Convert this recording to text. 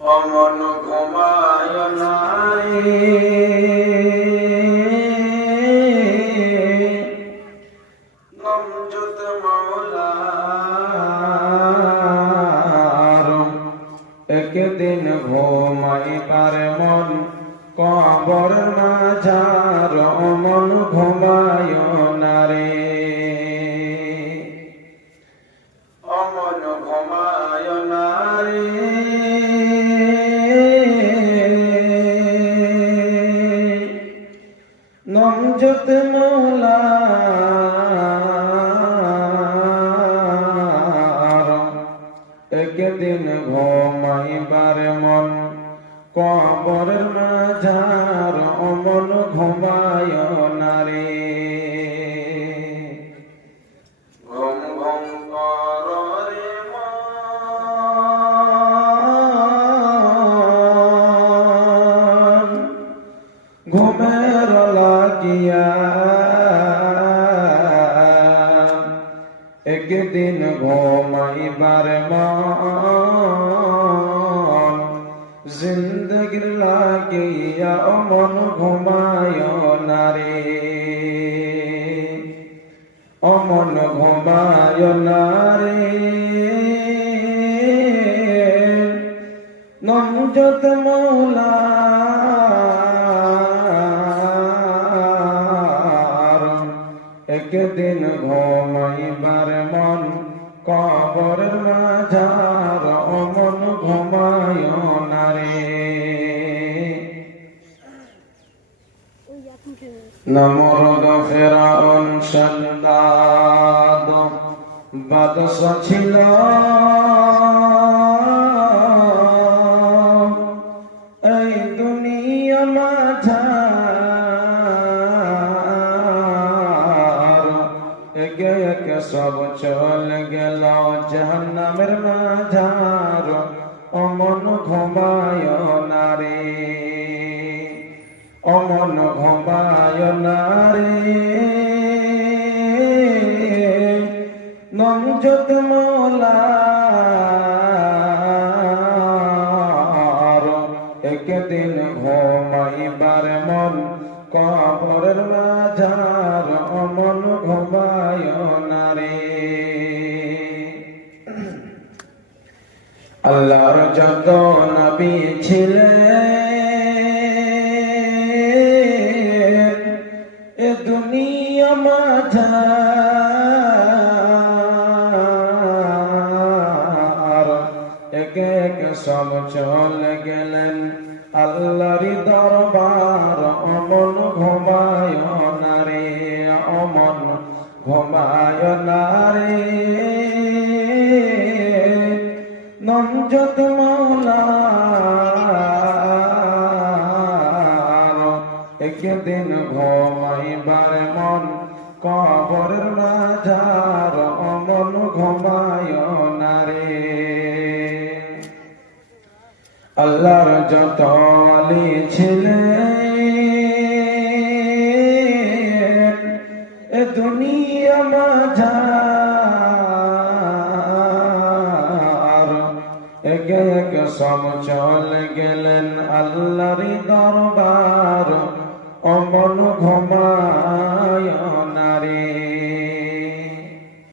অমন ঘুমায় নারী নমজত মাওলার একদিন ঘুমাইবার মন কবর মাঝার অমন ঘুমায় নারে অমন ঘুমায় নারে নমজত মৌলার একদিন ঘুমাইবার মন কবরের মাঝার অমন ঘুমায় নারে ঘুম ঘুম করে মন ঘুমের লাগিয়া একদিন ঘুমাইবার মন জিন্দগির লাগিয়া অমন ঘুমায় নারে অমন ঘুমায় নারে নমজত মৌলার একদিন ঘুমাইবার মন কবরের মাঝার অমন ঘুমায় নারে নমরুদ ফিরআউন শাদ্দাদ বাদশা ছিল এই দুনিয়া মাঝার একে একে সব চলে গেল জাহান্নামের মাঝার অমন ঘুমায় নারে অমন ঘুমায় নারে নমজত মৌলার একদিন ঘুমাইবার মন কবরের মাঝার অমন ঘুমায় নারে আল্লাহর যত নবী ছিলেন এ দুনিয়া মাঝার একে একে সব চলে গেলেন আল্লাহর দরবার অমন ঘুমায় নারে অমন ঘুমায় নারে নমজত মৌলার একদিন ঘুমাইবার মন কবরের মাঝার অমন ঘুমায় নারে আল্লাহর যত আলী ছিলেন এ দুনিয়া মাঝার একে একে সব চলে গেলেন আল্লাহর দরবার অমন ঘুমায় না